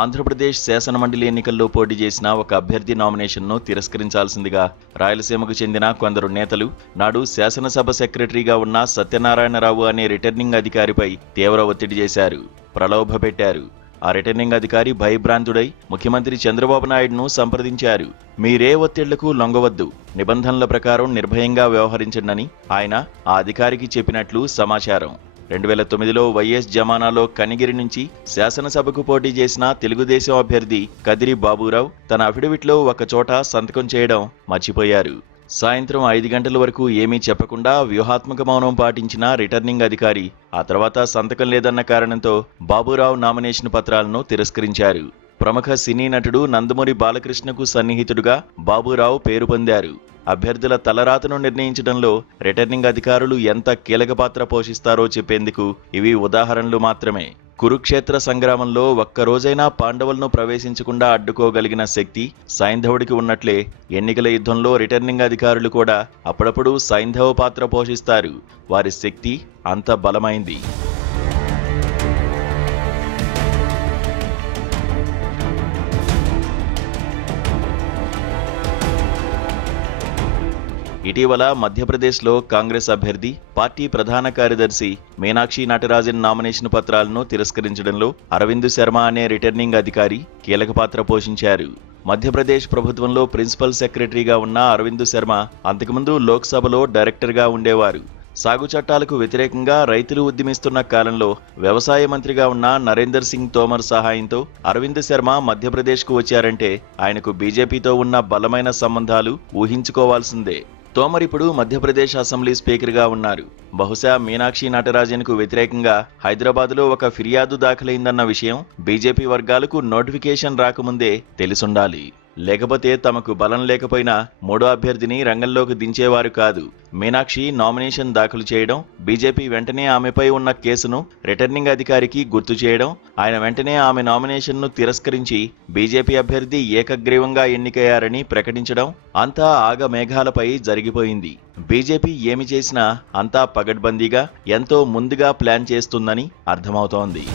ఆంధ్రప్రదేశ్ శాసనమండలి ఎన్నికల్లో పోటీ చేసిన ఒక అభ్యర్థి నామినేషన్ను తిరస్కరించాల్సిందిగా రాయలసీమకు చెందిన కొందరు నేతలు నాడు శాసనసభ సెక్రటరీగా ఉన్న సత్యనారాయణరావు అనే రిటర్నింగ్ అధికారిపై తీవ్ర ఒత్తిడి చేశారు, ప్రలోభపెట్టారు. ఆ రిటర్నింగ్ అధికారి భయభ్రాంతుడై ముఖ్యమంత్రి చంద్రబాబు నాయుడును సంప్రదించారు. మీరే ఒత్తిళ్లకు లొంగవద్దు, నిబంధనల ప్రకారం నిర్భయంగా వ్యవహరించండని ఆయన ఆ అధికారికి చెప్పినట్లు సమాచారం. 2009లో వైఎస్ జమానాలో కనిగిరి నుంచి శాసనసభకు పోటీ చేసిన తెలుగుదేశం అభ్యర్థి కదిరి బాబురావు తన అఫిడవిట్లో ఒకచోట సంతకం చేయడం మర్చిపోయారు. సాయంత్రం 5 గంటల వరకు ఏమీ చెప్పకుండా వ్యూహాత్మక మౌనం పాటించిన రిటర్నింగ్ అధికారి ఆ తర్వాత సంతకం లేదన్న కారణంతో బాబురావు నామినేషన్ పత్రాలను తిరస్కరించారు. ప్రముఖ సినీ నటుడు నందమూరి బాలకృష్ణకు సన్నిహితుడుగా బాబురావు పేరు పొందారు. అభ్యర్థుల తలరాతను నిర్ణయించడంలో రిటర్నింగ్ అధికారులు ఎంత కీలక పాత్ర పోషిస్తారో చెప్పేందుకు ఇవి ఉదాహరణలు మాత్రమే. కురుక్షేత్ర సంగ్రామంలో ఒక్కరోజైనా పాండవులను ప్రవేశించకుండా అడ్డుకోగలిగిన శక్తి సైంధవుడికి ఉన్నట్లే ఎన్నికల యుద్ధంలో రిటర్నింగ్ అధికారులు కూడా అప్పుడప్పుడు సైంధవ పాత్ర పోషిస్తారు. వారి శక్తి అంత బలమైంది. ఇటీవల మధ్యప్రదేశ్లో కాంగ్రెస్ అభ్యర్థి పార్టీ ప్రధాన కార్యదర్శి మీనాక్షి నటరాజన్ నామినేషన్ పత్రాలను తిరస్కరించడంలో అరవింద్ శర్మ అనే రిటర్నింగ్ అధికారి కీలక పాత్ర పోషించారు. మధ్యప్రదేశ్ ప్రభుత్వంలో ప్రిన్సిపల్ సెక్రటరీగా ఉన్న అరవింద్ శర్మ అంతకుముందు లోక్సభలో డైరెక్టర్గా ఉండేవారు. సాగు చట్టాలకు వ్యతిరేకంగా రైతులు ఉద్యమిస్తున్న కాలంలో వ్యవసాయ మంత్రిగా ఉన్న నరేందర్ సింగ్ తోమర్ సహాయంతో అరవింద్ శర్మ మధ్యప్రదేశ్కు వచ్చారంటే ఆయనకు బీజేపీతో ఉన్న బలమైన సంబంధాలు ఊహించుకోవాల్సిందే. తోమర్ ఇప్పుడు మధ్యప్రదేశ్ అసెంబ్లీ స్పీకర్గా ఉన్నారు. బహుశా మీనాక్షి నటరాజన్కు వ్యతిరేకంగా హైదరాబాద్లో ఒక ఫిర్యాదు దాఖలైందన్న విషయం బీజేపీ వర్గాలకు నోటిఫికేషన్ రాకముందే తెలిసుండాలి. లేకపోతే తమకు బలం లేకపోయినా మూడో అభ్యర్థిని రంగంలోకి దించేవారు కాదు. మీనాక్షి నామినేషన్ దాఖలు చేయడం, బీజేపీ వెంటనే ఆమెపై ఉన్న కేసును రిటర్నింగ్ అధికారికి గుర్తు చేయడం, ఆయన వెంటనే ఆమె నామినేషన్ను తిరస్కరించి బీజేపీ అభ్యర్థి ఏకగ్రీవంగా ఎన్నికయ్యారని ప్రకటించడం అంతా ఆగమేఘాలపై జరిగిపోయింది. బీజేపీ ఏమి చేసినా అంతా పగడ్బందీగా ఎంతో ముందుగా ప్లాన్ చేస్తుందని అర్థమవుతోంది.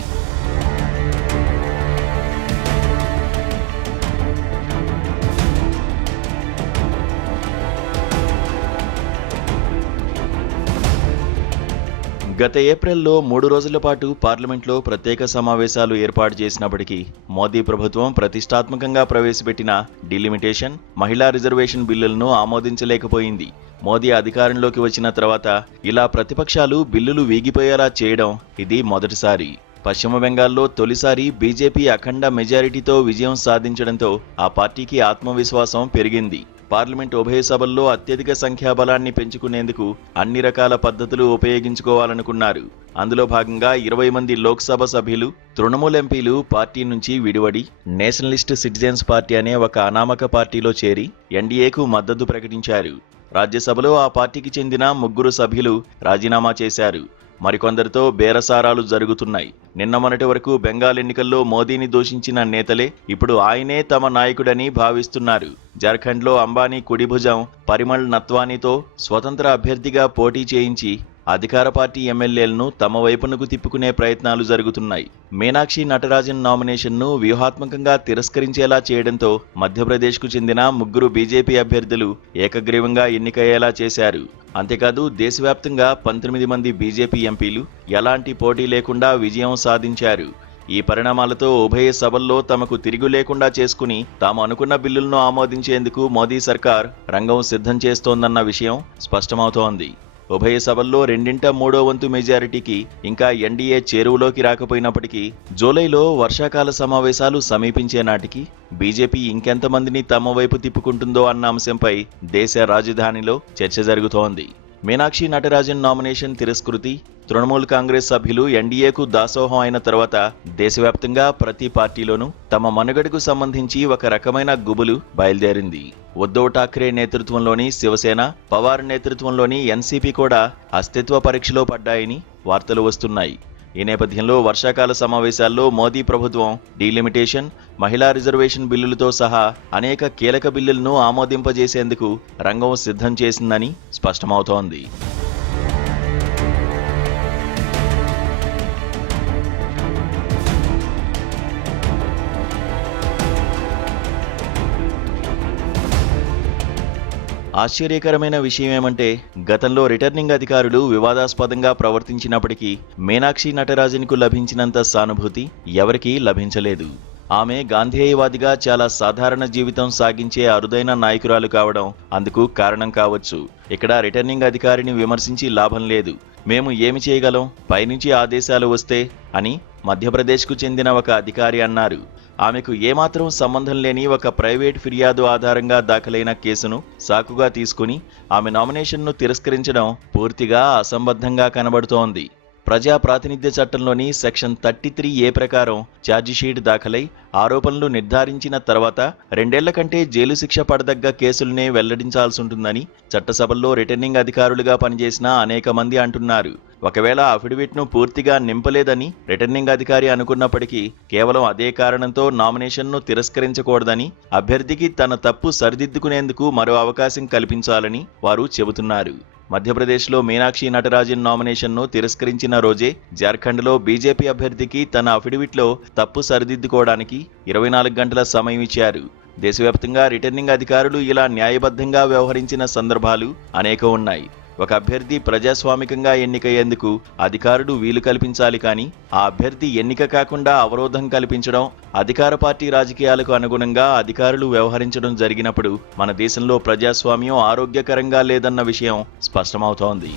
గత ఏప్రిల్లో 3 రోజుల పాటు పార్లమెంట్లో ప్రత్యేక సమావేశాలు ఏర్పాటు చేసినప్పటికీ మోదీ ప్రభుత్వం ప్రతిష్టాత్మకంగా ప్రవేశపెట్టిన డిలిమిటేషన్, మహిళా రిజర్వేషన్ బిల్లులను ఆమోదించలేకపోయింది. మోదీ అధికారంలోకి వచ్చిన తర్వాత ఇలా ప్రతిపక్షాలు బిల్లులు వీగిపోయేలా చేయడం ఇది మొదటిసారి. పశ్చిమ బెంగాల్లో తొలిసారి బీజేపీ అఖండ మెజారిటీతో విజయం సాధించడంతో ఆ పార్టీకి ఆత్మవిశ్వాసం పెరిగింది. పార్లమెంట్ ఉభయ సభల్లో అత్యధిక సంఖ్యాబలాన్ని పెంచుకునేందుకు అన్ని రకాల పద్ధతులు ఉపయోగించుకోవాలనుకున్నారు. అందులో భాగంగా 20 మంది లోక్సభ సభ్యులు, తృణమూల్ ఎంపీలు పార్టీ నుంచి విడివడి నేషనలిస్ట్ సిటిజన్స్ పార్టీ అనే ఒక అనామక పార్టీలో చేరి ఎన్డీఏకు మద్దతు ప్రకటించారు. రాజ్యసభలో ఆ పార్టీకి చెందిన 3 సభ్యులు రాజీనామా చేశారు. మరికొందరితో బేరసారాలు జరుగుతున్నాయి. నిన్న మొన్నటి వరకు బెంగాల్ ఎన్నికల్లో మోదీని దూషించిన నేతలే ఇప్పుడు ఆయనే తమ నాయకుడని భావిస్తున్నారు. జార్ఖండ్లో అంబానీ కుడిభుజం పరిమళ్ నత్వానీతో స్వతంత్ర అభ్యర్థిగా పోటీ చేయించి అధికార పార్టీ ఎమ్మెల్యేలను తమ వైపునకు తిప్పుకునే ప్రయత్నాలు జరుగుతున్నాయి. మీనాక్షి నటరాజన్ నామినేషన్ను వ్యూహాత్మకంగా తిరస్కరించేలా చేయడంతో మధ్యప్రదేశ్కు చెందిన 3 బీజేపీ అభ్యర్థులు ఏకగ్రీవంగా ఎన్నికయ్యేలా చేశారు. అంతేకాదు దేశవ్యాప్తంగా 19 మంది బీజేపీ ఎంపీలు ఎలాంటి పోటీ లేకుండా విజయం సాధించారు. ఈ పరిణామాలతో ఉభయ సభల్లో తమకు తిరుగు లేకుండా చేసుకుని తాము అనుకున్న బిల్లులను ఆమోదించేందుకు మోదీ సర్కార్ రంగం సిద్ధం చేస్తోందన్న విషయం స్పష్టమవుతోంది. ఉభయ సభల్లో 2/3 వంతు మెజారిటీకి ఇంకా ఎన్డీఏ చేరువలోకి రాకపోయినప్పటికీ జూలైలో వర్షాకాల సమావేశాలు సమీపించే నాటికి బీజేపీ ఇంకెంతమందిని తమ వైపు తిప్పుకుంటుందో అన్న అంశంపై దేశ రాజధానిలో చర్చ జరుగుతోంది. మీనాక్షి నటరాజన్ నామినేషన్ తిరస్కృతి, తృణమూల్ కాంగ్రెస్ సభ్యులు ఎన్డీఏకు దాసోహం అయిన తర్వాత దేశవ్యాప్తంగా ప్రతి పార్టీలోనూ తమ మనుగడకు సంబంధించి ఒక రకమైన గుబులు బయలుదేరింది. ఉద్ధవ్ ఠాక్రే నేతృత్వంలోని శివసేన, పవార్ నేతృత్వంలోని ఎన్సీపీ కూడా అస్తిత్వ పరీక్షలో పడ్డాయని వార్తలు వస్తున్నాయి. ఈ నేపథ్యంలో వర్షాకాల సమావేశాల్లో మోదీ ప్రభుత్వం డీలిమిటేషన్, మహిళా రిజర్వేషన్ బిల్లులతో సహా అనేక కీలక బిల్లులను ఆమోదింపజేసేందుకు రంగం సిద్ధం చేసిందని స్పష్టమవుతోంది. ఆశ్చర్యకరమైన విషయం ఏమంటే గతంలో రిటర్నింగ్ అధికారులు వివాదాస్పదంగా ప్రవర్తించినప్పటికీ మీనాక్షి నటరాజన్కు లభించినంత సానుభూతి ఎవరికీ లభించలేదు. ఆమె గాంధేయవాదిగా చాలా సాధారణ జీవితం సాగించే అరుదైన నాయకురాలు కావడం అందుకు కారణం కావచ్చు. ఇక్కడ రిటర్నింగ్ అధికారిని విమర్శించి లాభం లేదు. మేము ఏమి చేయగలం, పైనుంచి ఆదేశాలు వస్తే అని మధ్యప్రదేశ్కు చెందిన ఒక అధికారి అన్నారు. ఆమెకు ఏమాత్రం సంబంధం లేని ఒక ప్రైవేట్ ఫిర్యాదు ఆధారంగా దాఖలైన కేసును సాకుగా తీసుకుని ఆమె నామినేషన్ను తిరస్కరించడం పూర్తిగా అసంబద్ధంగా కనబడుతోంది. ప్రజా ప్రాతినిధ్య చట్టంలోని సెక్షన్ 33A ప్రకారం ఛార్జిషీట్ దాఖలై ఆరోపణలు నిర్ధారించిన తర్వాత 2 ఏళ్ల కంటే జైలు శిక్ష పడదగ్గ కేసులనే వెల్లడించాల్సుంటుందని చట్టసభల్లో రిటర్నింగ్ అధికారులుగా పనిచేసిన అనేక మంది అంటున్నారు. ఒకవేళ అఫిడవిట్ను పూర్తిగా నింపలేదని రిటర్నింగ్ అధికారి అనుకున్నప్పటికీ కేవలం అదే కారణంతో నామినేషన్ను తిరస్కరించకూడదని, అభ్యర్థికి తన తప్పు సరిదిద్దుకునేందుకు మరో అవకాశం కల్పించాలని వారు చెబుతున్నారు. మధ్యప్రదేశ్లో మీనాక్షి నటరాజన్ నామినేషన్ను తిరస్కరించిన రోజే జార్ఖండ్లో బీజేపీ అభ్యర్థికి తన అఫిడవిట్లో తప్పు సరిదిద్దుకోవడానికి 24 గంటల సమయం ఇచ్చారు. దేశవ్యాప్తంగా రిటర్నింగ్ అధికారులు ఇలా న్యాయబద్ధంగా వ్యవహరించిన సందర్భాలు అనేకం ఉన్నాయి. ఒక అభ్యర్థి ప్రజాస్వామికంగా ఎన్నికయ్యేందుకు అధికారులు వీలు కల్పించాలి, కానీ ఆ అభ్యర్థి ఎన్నిక కాకుండా అవరోధం కల్పించడం, అధికార పార్టీ రాజకీయాలకు అనుగుణంగా అధికారులు వ్యవహరించడం జరిగినప్పుడు మన దేశంలో ప్రజాస్వామ్యం ఆరోగ్యకరంగా లేదన్న విషయం స్పష్టమవుతోంది.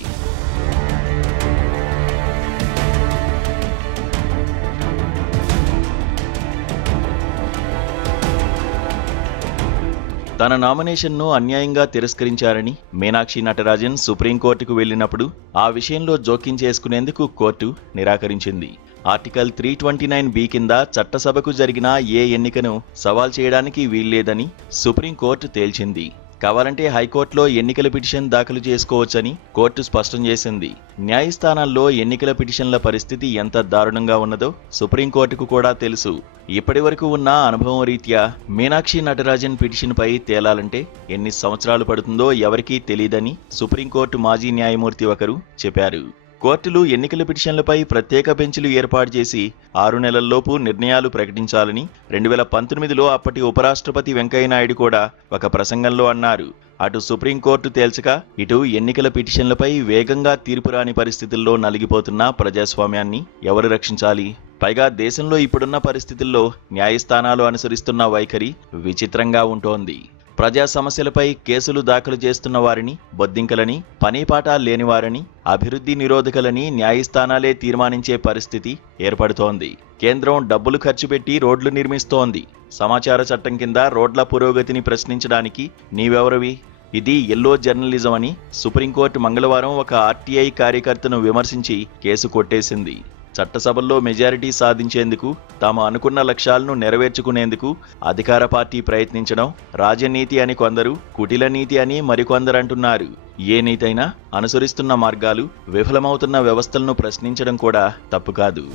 తన నామినేషన్ను అన్యాయంగా తిరస్కరించారని మీనాక్షి నటరాజన్ సుప్రీంకోర్టుకు వెళ్లినప్పుడు ఆ విషయంలో జోక్యం చేసుకునేందుకు కోర్టు నిరాకరించింది. ఆర్టికల్ 329B కింద చట్టసభకు జరిగిన ఏ ఎన్నికను సవాల్ చేయడానికి వీల్లేదని సుప్రీంకోర్టు తేల్చింది. కావాలంటే హైకోర్టులో ఎన్నికల పిటిషన్ దాఖలు చేసుకోవచ్చని కోర్టు స్పష్టం చేసింది. న్యాయస్థానాల్లో ఎన్నికల పిటిషన్ల పరిస్థితి ఎంత దారుణంగా ఉన్నదో సుప్రీంకోర్టుకు కూడా తెలుసు. ఇప్పటి వరకు ఉన్న అనుభవం రీత్యా మీనాక్షి నటరాజన్ పిటిషన్పై తేలాలంటే ఎన్ని సంవత్సరాలు పడుతుందో ఎవరికీ తెలియదని సుప్రీంకోర్టు మాజీ న్యాయమూర్తి ఒకరు చెప్పారు. కోర్టులు ఎన్నికల పిటిషన్లపై ప్రత్యేక బెంచ్లు ఏర్పాటు చేసి 6 నెలల్లోపు నిర్ణయాలు ప్రకటించాలని 2019లో అప్పటి ఉపరాష్ట్రపతి వెంకయ్యనాయుడు కూడా ఒక ప్రసంగంలో అన్నారు. అటు సుప్రీంకోర్టు తేల్చక ఇటు ఎన్నికల పిటిషన్లపై వేగంగా తీర్పు రాని పరిస్థితుల్లో నలిగిపోతున్న ప్రజాస్వామ్యాన్ని ఎవరు రక్షించాలి? పైగా దేశంలో ఇప్పుడున్న పరిస్థితుల్లో న్యాయస్థానాలు అనుసరిస్తున్న వైఖరి విచిత్రంగా ఉంటోంది. ప్రజా సమస్యలపై కేసులు దాఖలు చేస్తున్న వారిని బొద్దింకలని, పనీపాట లేనివారని, అభివృద్ధి నిరోధకులని న్యాయస్థానాలే తీర్మానించే పరిస్థితి ఏర్పడుతోంది. కేంద్రం డబ్బులు ఖర్చు పెట్టి రోడ్లు నిర్మిస్తోంది. సమాచార చట్టం కింద రోడ్ల పురోగతిని ప్రశ్నించడానికి నీవెవరవి? ఇది ఎల్లో జర్నలిజం అని సుప్రీంకోర్టు మంగళవారం ఒక ఆర్టీఐ కార్యకర్తను విమర్శించి కేసు కొట్టేసింది. చట్టసభల్లో మెజారిటీ సాధించేందుకు, తాము అనుకున్న లక్ష్యాలను నెరవేర్చుకునేందుకు అధికార పార్టీ ప్రయత్నించడం రాజనీతి అని కొందరు, కుటిల నీతి అని మరికొందరు అంటున్నారు. ఏ నీతైనా అనుసరిస్తున్న మార్గాలు, విఫలమవుతున్న వ్యవస్థలను ప్రశ్నించడం కూడా తప్పు కాదు.